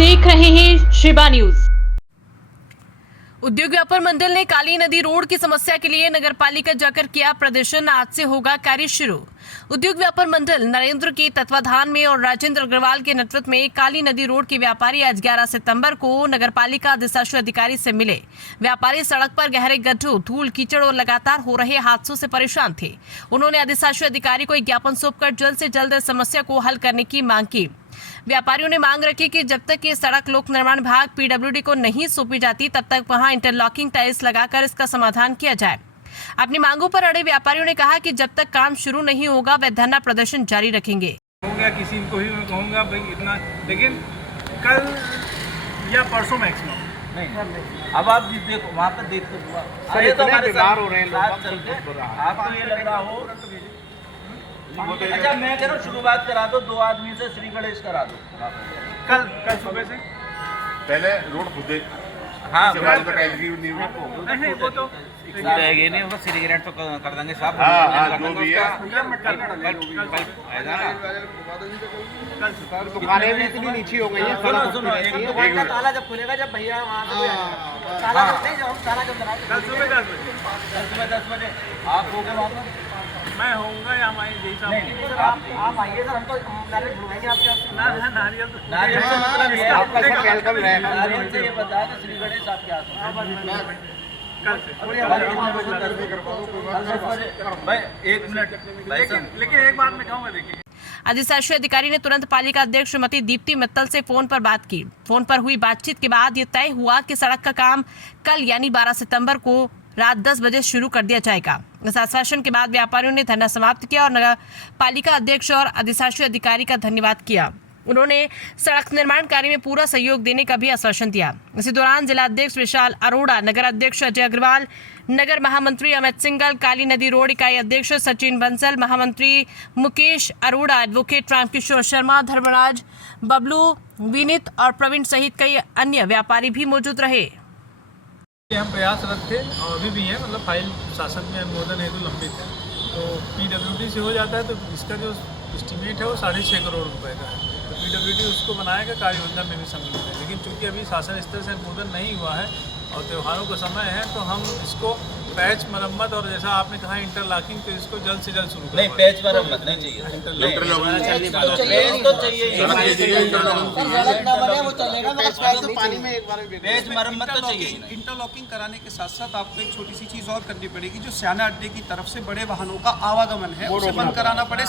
देख रहे हैं शिवा न्यूज। उद्योग व्यापार मंडल ने काली नदी रोड की समस्या के लिए नगरपालिका जाकर किया प्रदर्शन। आज से होगा कार्य शुरू। उद्योग व्यापार मंडल नरेंद्र के तत्वाधान में और राजेंद्र अग्रवाल के नेतृत्व में काली नदी रोड के व्यापारी आज 11 सितंबर को नगरपालिका अधिशासी अधिकारी से मिले। व्यापारी सड़क पर गहरे गड्ढों, धूल, कीचड़ और लगातार हो रहे हादसों से परेशान थे। उन्होंने अधिशासी अधिकारी को एक ज्ञापन सौंपकर जल्द से जल्द इस समस्या को हल करने की मांग की। व्यापारियों ने मांग रखी कि जब तक ये सड़क लोक निर्माण विभाग पीडब्ल्यूडी को नहीं सौंपी जाती तब तक वहां इंटरलॉकिंग टाइल्स लगाकर इसका समाधान किया जाए। अपनी मांगों पर अड़े व्यापारियों ने कहा कि जब तक काम शुरू नहीं होगा वे धरना प्रदर्शन जारी रखेंगे। किसी को ही मैं कहूँगा भाई इतना, लेकिन कल या परसों मैक्सिमम नहीं। अब आप देखो वहाँ पे देखते तो हमारे बीमार हो रहे हैं लोग, आपको ये लग रहा हो। अच्छा मैं कह रहा हूँ शुरुआत करा दो, 2 आदमी से श्री गणेश करा दो। कल सुबह से पहले रोड खुदे। हाँ नहीं वो तो नहीं होगा, श्री गणेश तो कर देंगे साहब। हाँ जो भी है दुकानें भी इतनी नीचे हो गई हैं। सुनो एक दुकान का ताला जब खुलेगा, जब भैया वहाँ से ताला नहीं, जब हम ताला जब लगाएंगे कल सुबह 10 बजे। कल सुबह 10 बजे आप होगे वहाँ पर? मैं होऊंगा या हमारी जैसा नहीं सर, आप आइए सर, हम तो डायरेक्ट बुलवाएंगे आपके। नारियल तो नारियल से मतलब ये आपका सब वेलकम रहेगा। नारियल से ये बता कि श्री गणेश आपके आस कल से भाई 1 मिनट। लेकिन एक बात मैं कहूँगा, देखिए अधिशासी अधिकारी ने तुरंत पालिका अध्यक्ष श्रीमती दीप्ति मित्तल से फोन पर बात की। फोन पर हुई बातचीत के बाद ये तय हुआ कि सड़क का काम कल यानी 12 सितंबर को रात 10 बजे शुरू कर दिया जाएगा। इस आश्वासन के बाद व्यापारियों ने धरना समाप्त किया और नगर पालिका अध्यक्ष और अधिशासी अधिकारी का धन्यवाद किया। उन्होंने सड़क निर्माण कार्य में पूरा सहयोग देने का भी आश्वासन दिया। इसी दौरान जिला अध्यक्ष विशाल अरोड़ा, नगर अध्यक्ष अजय अग्रवाल, नगर महामंत्री अमित सिंगल, काली नदी रोड इकाई अध्यक्ष सचिन बंसल, महामंत्री मुकेश अरोड़ा, एडवोकेट रामकिशोर शर्मा, धर्मराज, बबलू, विनीत और प्रवीण सहित कई अन्य व्यापारी भी मौजूद रहे। हम प्रयासरत थे और अभी भी हैं, मतलब फाइल शासन में अनुमोदन हेतु लंबित है। तो पीडब्ल्यूडी से हो जाता है तो इसका जो एस्टीमेट है वो 6.5 करोड़ रुपए का है। तो पीडब्ल्यूडी उसको बनाएगा, कार्य योजना में भी सम्मिलित है। लेकिन चूंकि अभी शासन स्तर से अनुमोदन नहीं हुआ है और त्योहारों का समय है तो हम इसको पैच मरम्मत और जैसा आपने कहा इंटरलॉकिंग, तो इसको जल्द से जल्द शुरू नहीं, पैच मरम्मत नहीं चाहिए, पैच तो चाहिए। पैच मरम्मत तो चाहिए। इंटरलॉकिंग कराने के साथ साथ आपको एक छोटी सी चीज और करनी पड़ेगी, जो स्याना अड्डे की तरफ से बड़े वाहनों का आवागमन है उसे बंद कराना पड़े।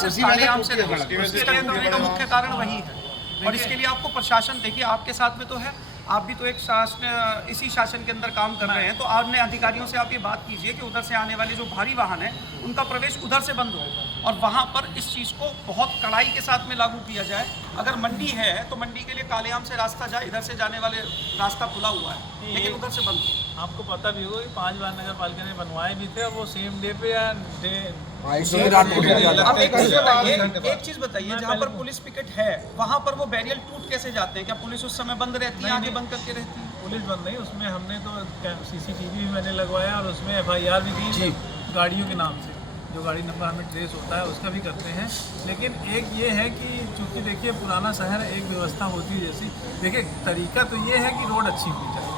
का मुख्य कारण वही है और इसके लिए आपको प्रशासन, देखिए आपके साथ में तो है, आप भी तो एक शासन, इसी शासन के अंदर काम कर रहे हैं, तो आपने अधिकारियों से आप ये बात कीजिए कि उधर से आने वाले जो भारी वाहन है उनका प्रवेश उधर से बंद हो और वहाँ पर इस चीज़ को बहुत कड़ाई के साथ में लागू किया जाए। अगर मंडी है तो मंडी के लिए कालेआम से रास्ता जाए, इधर से जाने वाले रास्ता खुला हुआ है लेकिन उधर से बंद हो। आपको पता भी होगा कि 5 बार नगर पालिका ने बनवाए भी थे और वो सेम डे पे या डे। अब एक चीज बताइए, जहाँ पर पुलिस पिकेट है वहाँ पर वो बैरियर टूट कैसे जाते हैं? क्या पुलिस उस समय बंद रहती है, आगे बंद करके रहती है? पुलिस बंद नहीं, उसमें हमने तो सीसीटीवी भी मैंने लगवाया और उसमें FIR भी दी गाड़ियों के नाम से, जो गाड़ी नंबर हमें ट्रेस होता है उसका भी करते हैं। लेकिन एक ये है कि चूँकि देखिए पुराना शहर एक व्यवस्था होती है जैसी, देखिए तरीका तो ये है कि रोड अच्छी हुई जाए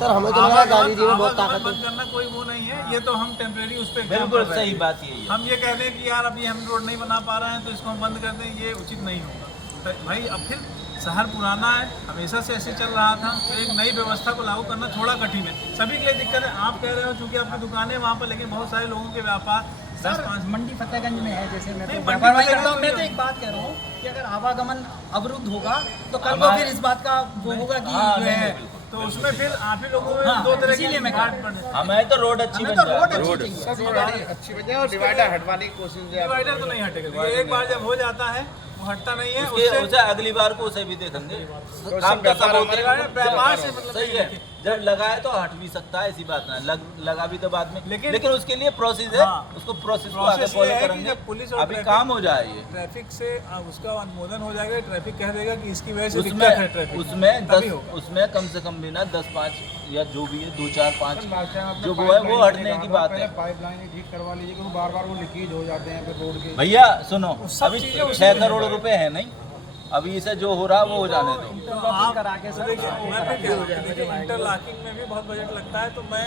सर। हमें तो लगा गांधी जी में बहुत ताकत बंद करना कोई वो नहीं है, ये तो हम टेम्परेरी उस पर बिल्कुल सही बात यही है। हम ये कहते हैं कि यार अभी हम रोड नहीं बना पा रहे हैं तो इसको हम बंद कर दें, ये उचित नहीं होगा। तो भाई अब फिर शहर पुराना है, हमेशा से ऐसे चल रहा था, तो एक नई व्यवस्था को लागू करना थोड़ा कठिन है, सभी के लिए दिक्कत है। आप कह रहे हो चूँकि आपकी दुकानें वहाँ पर, लेकिन बहुत सारे लोगों के व्यापार 10-5 मंडी फतेहगंज में है, जैसे मैं नहीं, तो व्यापार वाले करता हूं, मैं तो एक बात कह रहा हूँ कि अगर आवागमन अवरुद्ध होगा तो कल को फिर इस बात का वो होगा कि जो है तो उसमें फिर आप ही लोगों में 2 तरह के मैं हमें तो रोड अच्छी बन जाए, अच्छी वजह और डिवाइडर हटवाने की कोशिश है। डिवाइडर तो नहीं हटेगा, एक बार जब हो जाता है वो हटता नहीं है। उसे अगली बार को उसे भी देखेंगे। काम का सब होता है, व्यापार से मतलब सही है। जब लगाए तो हट भी सकता है, ऐसी बात ना लगा भी तो बाद में, लेकिन उसके लिए प्रोसेस है, उसको प्रोसेस को आगे फॉलो करेंगे। पुलिस अभी काम हो जाए, ये ट्रैफिक से उसका अनुमोदन हो जाएगा, ट्रैफिक कह देगा कि इसकी वजह से उसमें दिक्कत है ट्रैफिक, उसमें कम से कम भी ना 10-5 या जो भी है 2-4-5 जो वो है वो हटने की बात है। पाइपलाइन ठीक करवा लीजिए, बार बार वो लीकेज हो जाते हैं फिर रोड के। भैया सुनो, अभी 6 करोड़ रुपए है नहीं, अभी इसे जो हो रहा है वो हो जाने दो। इंटरलॉकिंग में भी बहुत बजट लगता है, तो मैं